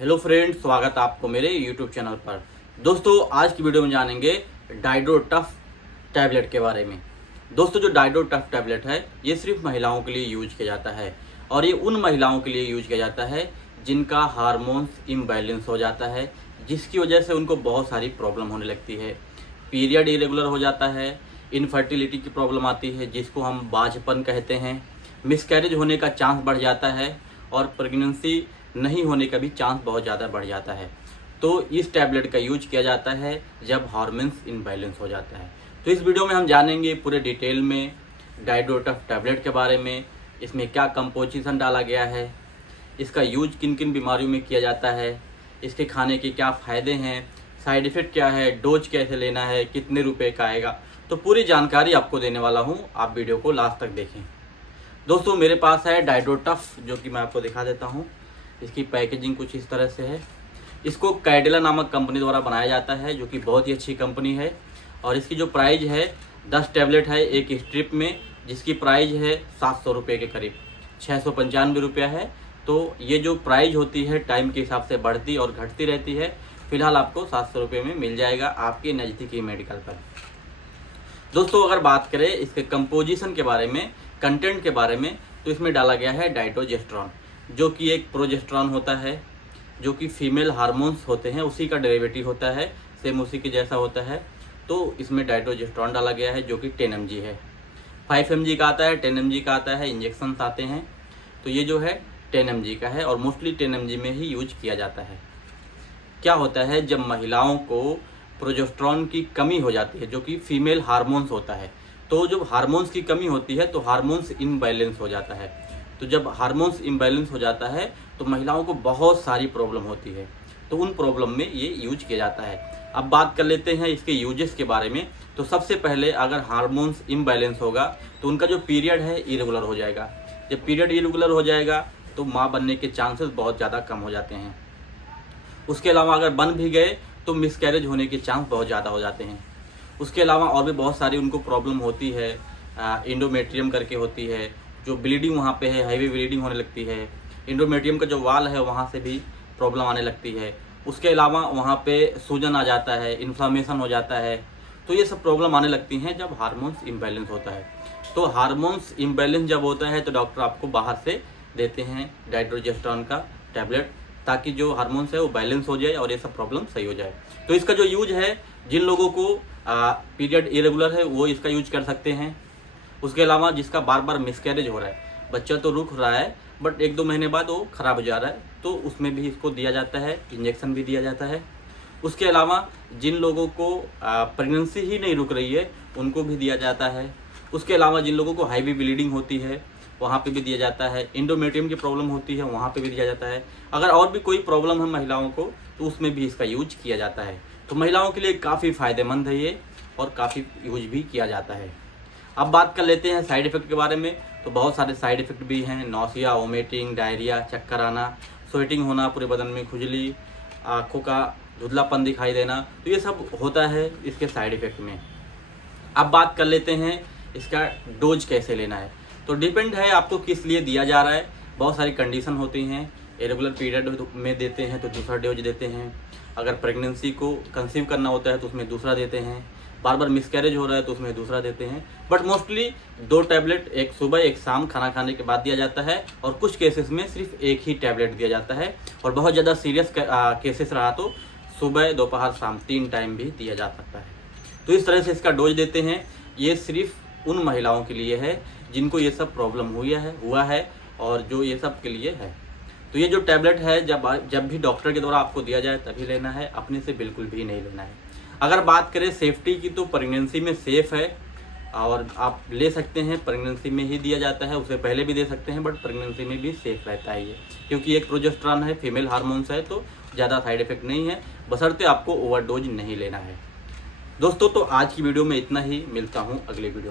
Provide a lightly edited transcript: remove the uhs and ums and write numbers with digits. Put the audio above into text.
Hello friends, स्वागत है आपको मेरे यूट्यूब चैनल पर। दोस्तों, आज की वीडियो में जानेंगे डाइड्रो टफ टैबलेट के बारे में। दोस्तों, जो डाइड्रो टफ टैबलेट है ये सिर्फ महिलाओं के लिए यूज किया जाता है और ये उन महिलाओं के लिए यूज किया जाता है जिनका हार्मोन्स इम्बैलेंस हो जाता है, जिसकी वजह से उनको बहुत सारी प्रॉब्लम होने लगती है। पीरियड इरेगुलर हो जाता है, इनफर्टिलिटी की प्रॉब्लम आती है जिसको हम बाझपन कहते हैं, मिसकैरेज होने का चांस बढ़ जाता है और प्रेगनेंसी नहीं होने का भी चांस बहुत ज़्यादा बढ़ जाता है। तो इस टैबलेट का यूज किया जाता है जब हार्मोन्स इम्बैलेंस हो जाता है। तो इस वीडियो में हम जानेंगे पूरे डिटेल में डाइड्रो टफ टैबलेट के बारे में, इसमें क्या कंपोजिशन डाला गया है, इसका यूज किन किन बीमारियों में किया जाता है, इसके खाने के क्या फ़ायदे हैं, साइड इफ़ेक्ट क्या है, डोज कैसे लेना है, कितने रुपए का आएगा। तो पूरी जानकारी आपको देने वाला हूँ, आप वीडियो को लास्ट तक देखें। दोस्तों, मेरे पास है डाइड्रो टफ, जो कि मैं आपको दिखा देता हूँ। इसकी पैकेजिंग कुछ इस तरह से है। इसको कैडिला नामक कंपनी द्वारा बनाया जाता है, जो कि बहुत ही अच्छी कंपनी है। और इसकी जो प्राइस है, 10 टैबलेट है एक स्ट्रिप में, जिसकी प्राइस है 700 रुपये के करीब, 695 रुपया है। तो ये जो प्राइस होती है टाइम के हिसाब से बढ़ती और घटती रहती है। फिलहाल आपको 700 रुपये में मिल जाएगा आपके नज़दीकी मेडिकल पर। दोस्तों, अगर बात करें इसके कंपोजिशन के बारे में, कंटेंट के बारे में, तो इसमें डाला गया है डाइड्रोजेस्ट्रॉन, जो कि एक प्रोजेस्ट्रॉन होता है, जो कि फीमेल हार्मोन्स होते हैं, उसी का डेरिवेटिव होता है, सेम उसी के जैसा होता है। तो इसमें डाइड्रोजेस्ट्रॉन डाला गया है, जो कि 10 mg है। 5 mg का आता है, 10 mg का आता है, इंजेक्शन्स आते हैं। तो ये जो है 10 mg का है और मोस्टली 10 mg में ही यूज किया जाता है। क्या होता है, जब महिलाओं को प्रोजेस्ट्रॉन की कमी हो जाती है, जो कि फीमेल हार्मोन्स होता है, तो जब हार्मोन्स की कमी होती है तो हार्मोन्स इम्बैलेंस हो जाता है। तो जब हार्मोन्स इम्बैलेंस हो जाता है तो महिलाओं को बहुत सारी प्रॉब्लम होती है। तो उन प्रॉब्लम में ये यूज किया जाता है। अब बात कर लेते हैं इसके यूजेस के बारे में। तो सबसे पहले, अगर हार्मोन्स इम्बैलेंस होगा तो उनका जो पीरियड है इरेगुलर हो जाएगा। जब पीरियड इरेगुलर हो जाएगा तो माँ बनने के चांसेस बहुत ज़्यादा कम हो जाते हैं। उसके अलावा अगर बन भी गए तो मिसकैरेज होने के चांस बहुत ज़्यादा हो जाते हैं। उसके अलावा और भी बहुत सारी उनको प्रॉब्लम होती है। इंडोमेट्रियम करके होती है, जो ब्लीडिंग वहाँ पे है, हैवी ब्लीडिंग होने लगती है। इंडोमेट्रियम का जो वाल है वहाँ से भी प्रॉब्लम आने लगती है। उसके अलावा वहाँ पे सूजन आ जाता है, इन्फ्लामेशन हो जाता है। तो ये सब प्रॉब्लम आने लगती हैं जब हार्मोन्स इम्बैलेंस होता है। तो हार्मोन्स इम्बैलेंस जब होता है तो डॉक्टर आपको बाहर से देते हैं डाइड्रोजेस्ट्रॉन का टैबलेट, ताकि जो हार्मोन्स है वो बैलेंस हो जाए और ये सब प्रॉब्लम सही हो जाए। तो इसका जो यूज है, जिन लोगों को पीरियड इरेगुलर है वो इसका यूज कर सकते हैं। उसके अलावा जिसका बार बार मिसकैरेज हो रहा है, बच्चा तो रुक रहा है बट 1-2 महीने बाद वो ख़राब हो जा रहा है, तो उसमें भी इसको दिया जाता है, इंजेक्शन भी दिया जाता है। उसके अलावा जिन लोगों को प्रेगनेंसी ही नहीं रुक रही है उनको भी दिया जाता है। उसके अलावा जिन लोगों को हैवी ब्लीडिंग होती है वहाँ पे भी दिया जाता है। इंडोमेट्रियम की प्रॉब्लम होती है वहाँ पे भी दिया जाता है। अगर और भी कोई प्रॉब्लम है महिलाओं को तो उसमें भी इसका यूज किया जाता है। तो महिलाओं के लिए काफ़ी फ़ायदेमंद है ये और काफ़ी यूज भी किया जाता है। अब बात कर लेते हैं साइड इफ़ेक्ट के बारे में। तो बहुत सारे साइड इफ़ेक्ट भी हैं, नौसिया, वोमिटिंग, डायरिया, चक्कर आना, स्वेटिंग होना, पूरे बदन में खुजली, आँखों का धुंधलापन दिखाई देना, तो ये सब होता है इसके साइड इफ़ेक्ट में। अब बात कर लेते हैं इसका डोज कैसे लेना है। तो डिपेंड है आपको किस लिए दिया जा रहा है। बहुत सारी कंडीशन होती हैं। इरेगुलर पीरियड में देते हैं तो दूसरा डोज देते हैं। अगर प्रेगनेंसी को कंसीव करना होता है तो उसमें दूसरा देते हैं। बार बार मिसकैरेज हो रहा है तो उसमें दूसरा देते हैं। बट मोस्टली 2 टैबलेट, एक सुबह एक शाम खाना खाने के बाद दिया जाता है। और कुछ केसेस में सिर्फ एक ही टैबलेट दिया जाता है। और बहुत ज़्यादा सीरियस केसेस रहा तो सुबह, दोपहर, शाम 3 टाइम भी दिया जा सकता है। तो इस तरह से इसका डोज देते हैं। ये सिर्फ उन महिलाओं के लिए है जिनको ये सब प्रॉब्लम हुआ है और जो ये सब के लिए है। तो ये जो टैबलेट है जब भी डॉक्टर के द्वारा आपको दिया जाए तभी लेना है, अपने से बिल्कुल भी नहीं लेना है। अगर बात करें सेफ्टी की तो प्रेगनेंसी में सेफ़ है और आप ले सकते हैं। प्रेगनेंसी में ही दिया जाता है, उससे पहले भी दे सकते हैं, बट प्रेगनेंसी में भी सेफ़ रहता है ये, क्योंकि एक प्रोजेस्टेरॉन है, फीमेल हार्मोन्स है, तो ज़्यादा साइड इफ़ेक्ट नहीं है, बशर्ते आपको ओवरडोज नहीं लेना है। दोस्तों, तो आज की वीडियो में इतना ही। मिलता हूँ अगले वीडियो में।